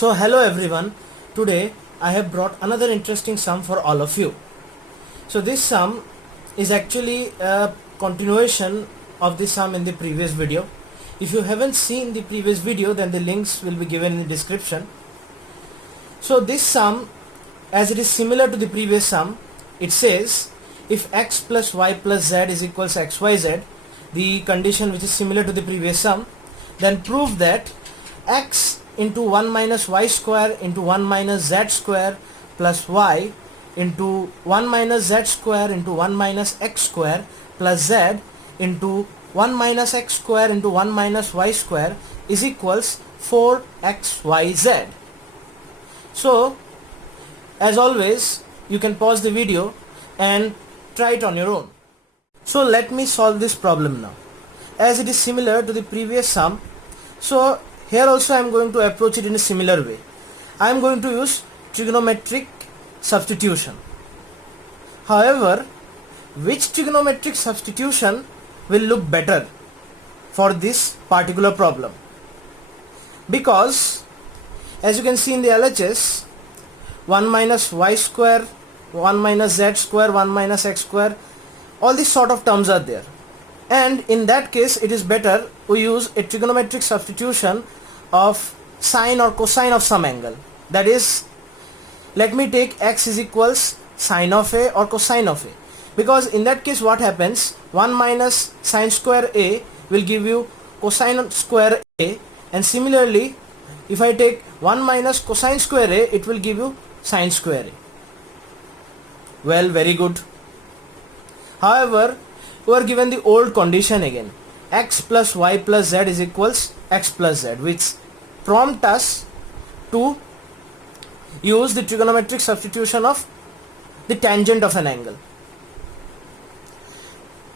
So hello everyone, today I have brought another interesting sum for all of you. So this sum is actually a continuation of the sum in the previous video. If you haven't seen the previous video, then the links will be given in the description. So this sum, as it is similar to the previous sum, it says if x plus y plus z is equals xyz, the condition which is similar to the previous sum, then prove that x into 1 minus y square into 1 minus z square plus y into 1 minus z square into 1 minus x square plus z into 1 minus x square into 1 minus y square is equals 4xyz. So as always, you can pause the video and try it on your own. So let me solve this problem now. As it is similar to the previous sum, so here also I am going to approach it in a similar way. I am going to use trigonometric substitution. However, which trigonometric substitution will look better for this particular problem? Because as you can see in the LHS, 1 minus y square, 1 minus z square, 1 minus x square, all these sort of terms are there. And in that case, it is better we use a trigonometric substitution of sine or cosine of some angle. That is, let me take x is equals sine of a or cosine of a. Because in that case what happens, 1 minus sine square a will give you cosine square a, and similarly if I take 1 minus cosine square a, it will give you sine square a. Well, very good. However, we are given the old condition again, x plus y plus z is equals x plus z, which prompt us to use the trigonometric substitution of the tangent of an angle.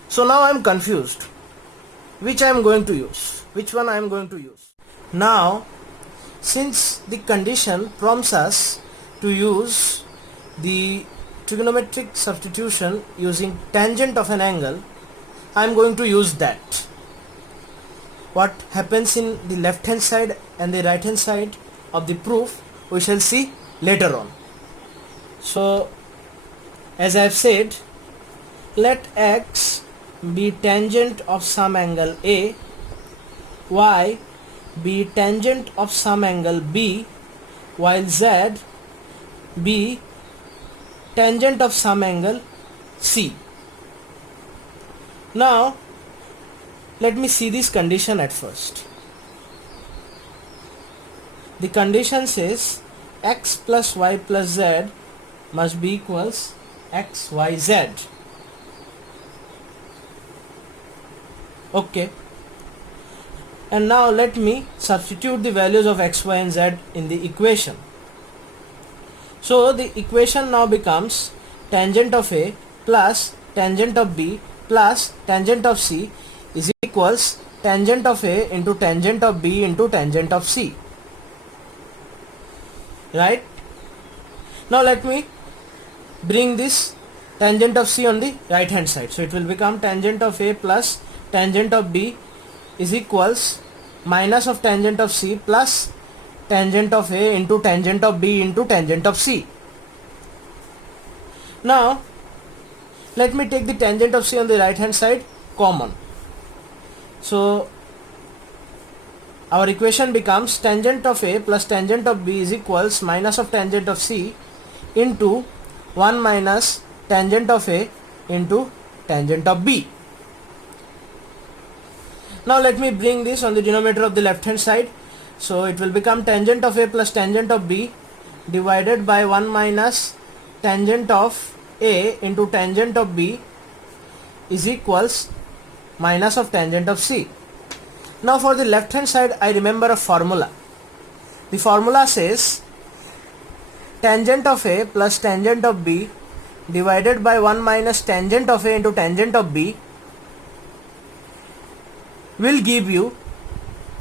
So now I am confused which I am going to use, which one I am going to use. Now since the condition prompts us to use the trigonometric substitution using tangent of an angle, I am going to use that. What happens in the left hand side and the right hand side of the proof we shall see later on. So as I have said, let x be tangent of some angle A, y be tangent of some angle B, while z be tangent of some angle C. Now let me see this condition at first. The condition says x plus y plus z must be equals x, y, z. Okay. And now let me substitute the values of x, y and z in the equation. So the equation now becomes tangent of A plus tangent of B plus tangent of C is equals tangent of A into tangent of B into tangent of C. Right? Now let me bring this tangent of C on the right hand side. So it will become tangent of A plus tangent of B is equals minus of tangent of C plus tangent of A into tangent of B into tangent of C. Now let me take the tangent of C on the right hand side common. So our equation becomes tangent of A plus tangent of B is equals minus of tangent of C into 1 minus tangent of A into tangent of B. Now let me bring this on the denominator of the left hand side. So it will become tangent of A plus tangent of B divided by 1 minus tangent of A into tangent of B is equals minus of tangent of C. Now for the left hand side, I remember a formula. The formula says tangent of A plus tangent of B divided by 1 minus tangent of A into tangent of B will give you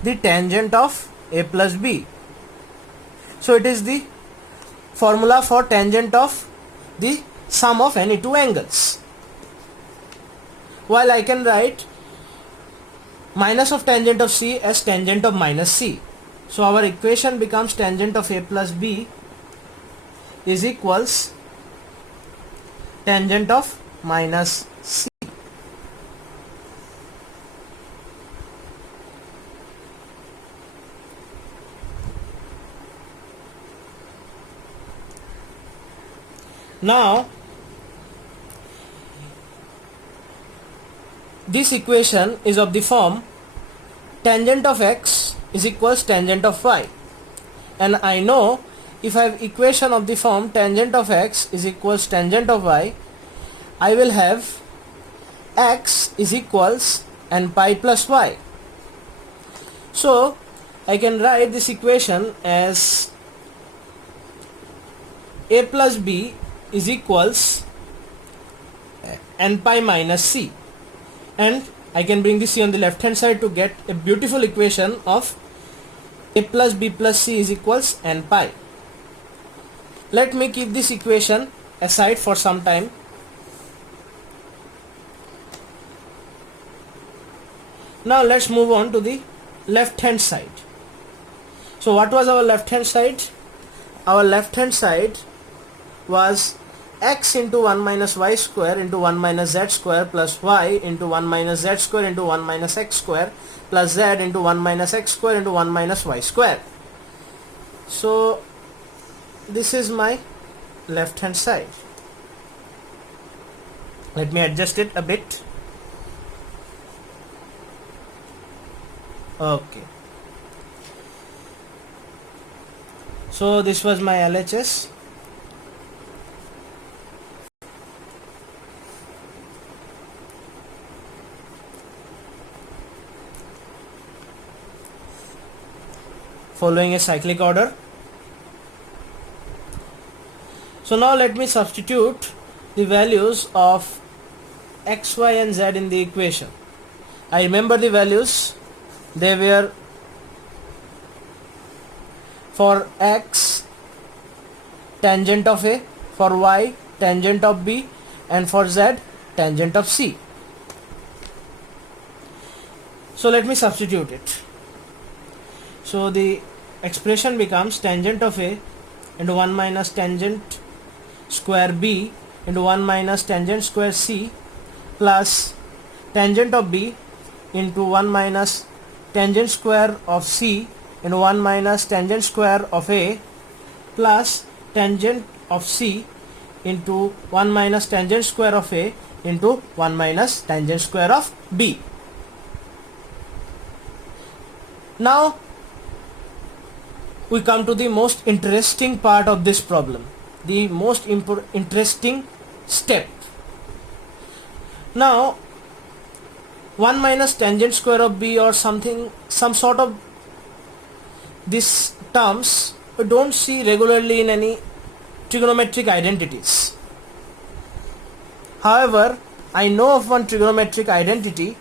the tangent of A plus B. So it is the formula for tangent of the sum of any two angles. While I can write minus of tangent of C as tangent of minus C. So our equation becomes tangent of a plus b is equals tangent of minus c. Now this equation is of the form tangent of x is equals tangent of y, and I know if I have equation of the form tangent of x is equals tangent of y, I will have x is equals n pi plus y. So I can write this equation as a plus b is equals n pi minus c, and I can bring the c on the left hand side to get a beautiful equation of a plus b plus c is equals n pi. Let me keep this equation aside for some time. Now let's move on to the left hand side. So what was our left hand side? Our left hand side was x into 1 minus y square into 1 minus z square plus y into 1 minus z square into 1 minus x square plus z into 1 minus x square into 1 minus y square. So this is my left hand side. Let me adjust it a bit. Okay. So this was my LHS. Following a cyclic order. So now let me substitute the values of x, y and z in the equation. I remember the values. They were for x tangent of a, for y tangent of b, and for z tangent of c. So let me substitute it. So the expression becomes tangent of a into 1 minus tangent square b into 1 minus tangent square c plus tangent of b into 1 minus tangent square of c into 1 minus tangent square of a plus tangent of c into 1 minus tangent square of a into 1 minus tangent square of b. Now we come to the most interesting part of this problem, the most interesting step. Now 1 minus tangent square of b or something, some sort of these terms we don't see regularly in any trigonometric identities. However, I know of one trigonometric identity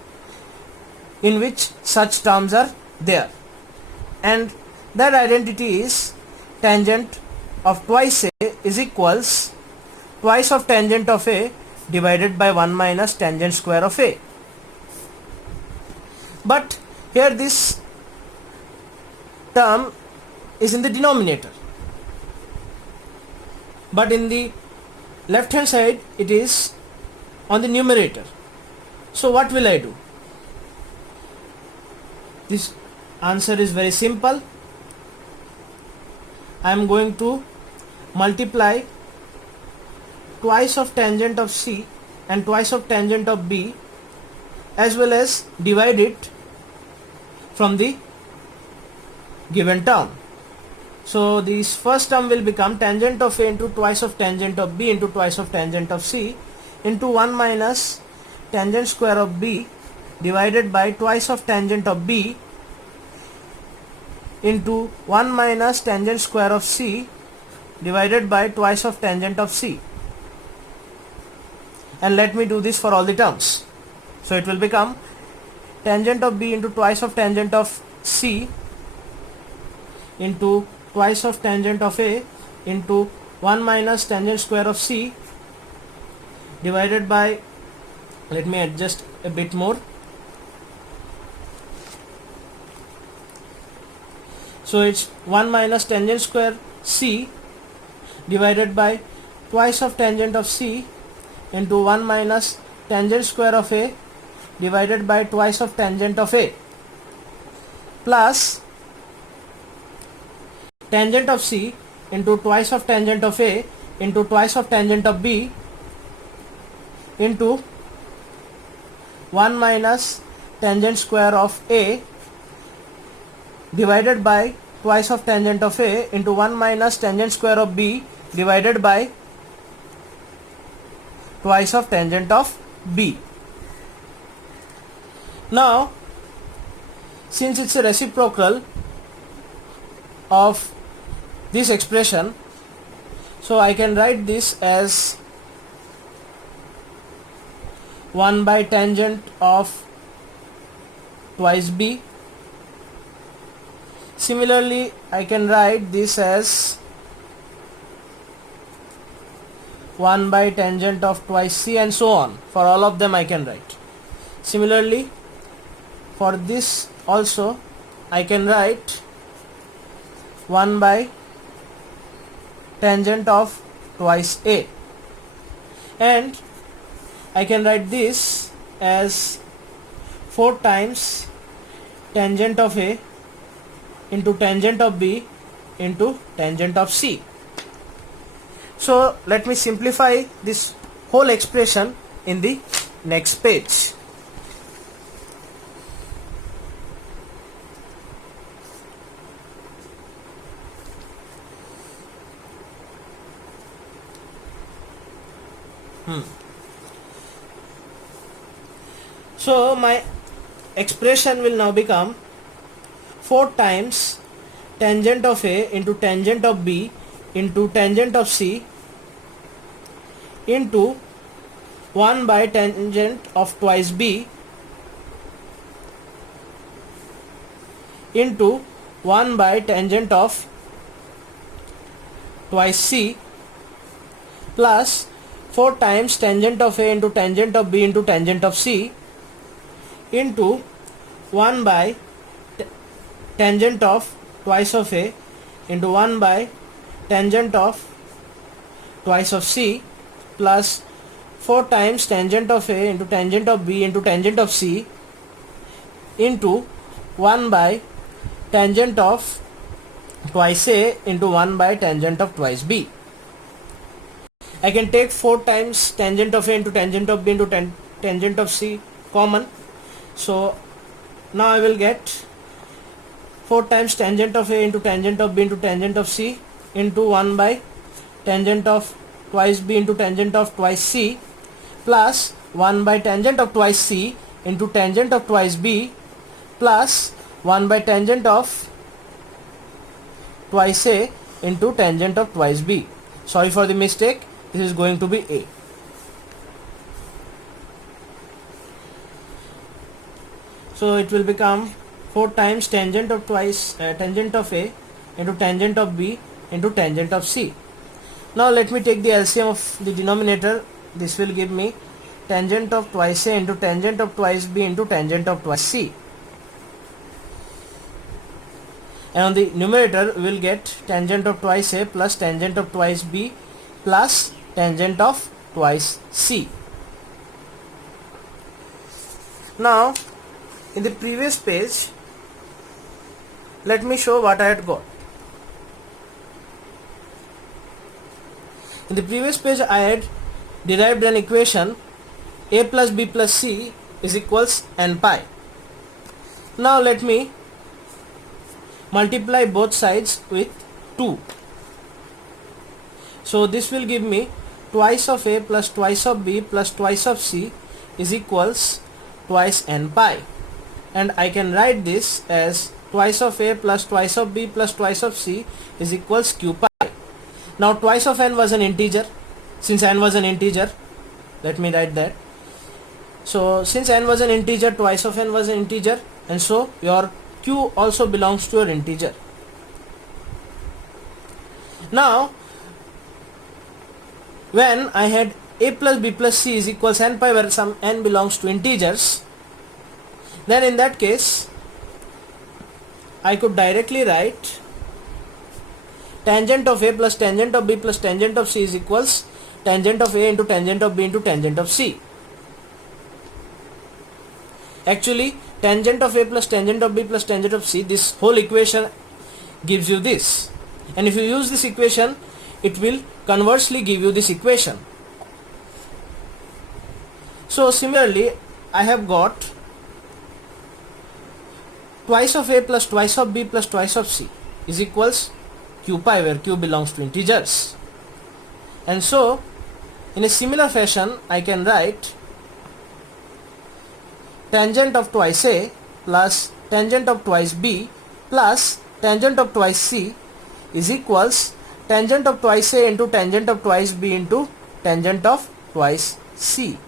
in which such terms are there, and that identity is tangent of twice a is equals twice of tangent of a divided by 1 minus tangent square of a. But here this term is in the denominator, but in the left hand side it is on the numerator. So what will I do? This answer is very simple. I am going to multiply twice of tangent of c and twice of tangent of b, as well as divide it from the given term. So this first term will become tangent of a into twice of tangent of b into twice of tangent of c into 1 minus tangent square of b divided by twice of tangent of b into 1 minus tangent square of c divided by twice of tangent of c. And let me do this for all the terms. So it will become tangent of b into twice of tangent of c into twice of tangent of a into 1 minus tangent square of c divided by, let me adjust a bit more. So it's 1 minus tangent square c divided by twice of tangent of c into 1 minus tangent square of a divided by twice of tangent of a plus tangent of c into twice of tangent of a into twice of tangent of b into 1 minus tangent square of a divided by twice of tangent of a into 1 minus tangent square of b divided by twice of tangent of b. Now, since it's a reciprocal of this expression, so I can write this as 1 by tangent of twice b. Similarly, I can write this as 1 by tangent of twice c, and so on. For all of them I can write. Similarly, for this also I can write 1 by tangent of twice a, and I can write this as 4 times tangent of a into tangent of b into tangent of c. So let me simplify this whole expression in the next page. So my expression will now become 4 times tangent of a into tangent of b into tangent of c into 1 by tangent of twice b into 1 by tangent of twice c plus 4 times tangent of a into tangent of b into tangent of c into 1 by tangent of twice of a into 1 by tangent of twice of c plus 4 times tangent of a into tangent of b into tangent of c into 1 by tangent of twice a into 1 by tangent of twice b. I can take 4 times tangent of a into tangent of b into tangent of c common. So now I will get 4 times tangent of a into tangent of b into tangent of c into 1 by tangent of twice b into tangent of twice c plus 1 by tangent of twice c into tangent of twice b plus 1 by tangent of twice a into tangent of twice b. Sorry for the mistake, this is going to be a. So it will become 4 times tangent of twice tangent of a into tangent of b into tangent of c. Now let me take the LCM of the denominator. This will give me tangent of twice a into tangent of twice b into tangent of twice c. And on the numerator we will get tangent of twice a plus tangent of twice b plus tangent of twice c. Now in the previous page, let me show what I had got. In the previous page I had derived an equation a plus b plus c is equals n pi. Now let me multiply both sides with 2. So this will give me twice of a plus twice of b plus twice of c is equals twice n pi, and I can write this as twice of a plus twice of b plus twice of c is equals q pi. Now twice of n was an integer. Since n was an integer, let me write that. So since n was an integer, twice of n was an integer, and so your q also belongs to your integer. Now when I had a plus b plus c is equals n pi where some n belongs to integers, then in that case I could directly write tangent of A plus tangent of B plus tangent of C is equals tangent of A into tangent of B into tangent of C. Actually, tangent of A plus tangent of B plus tangent of C, this whole equation gives you this. And if you use this equation, it will conversely give you this equation. So similarly, I have got twice of A plus twice of B plus twice of C is equals q pi, where q belongs to integers. And so in a similar fashion, I can write tangent of twice A plus tangent of twice B plus tangent of twice C is equals tangent of twice A into tangent of twice B into tangent of twice C.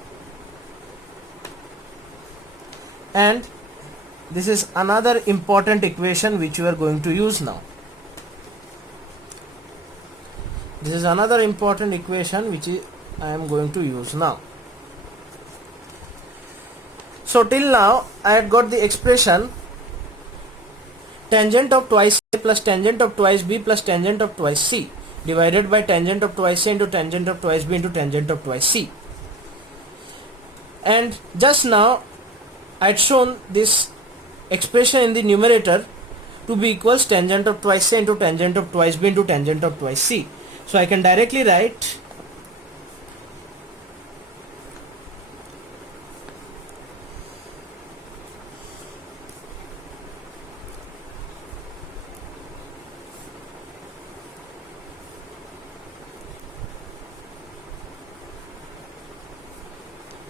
And this is another important equation which we are going to use now. This is another important equation which I am going to use now. So till now I had got the expression tangent of twice A plus tangent of twice B plus tangent of twice C divided by tangent of twice A into tangent of twice B into tangent of twice C. And just now I had shown this expression in the numerator to be equals tangent of twice A into tangent of twice B into tangent of twice C. So I can directly write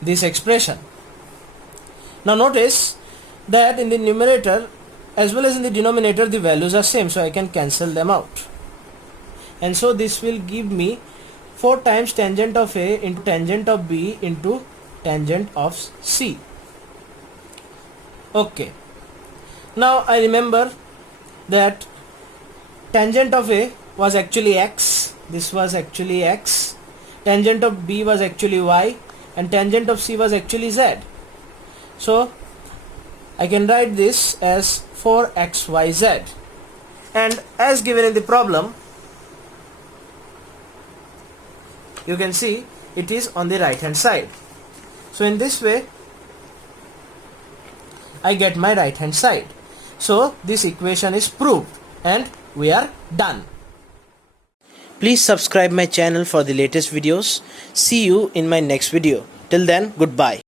this expression. Now notice that in the numerator as well as in the denominator the values are same, so I can cancel them out. And so this will give me 4 times tangent of A into tangent of B into tangent of C. Okay. Now I remember that tangent of A was actually x, this was actually x, tangent of B was actually y, and tangent of C was actually z. So I can write this as 4xyz, and as given in the problem you can see it is on the right hand side. So in this way I get my right hand side. So this equation is proved and we are done. Please subscribe my channel for the latest videos. See you in my next video. Till then, goodbye.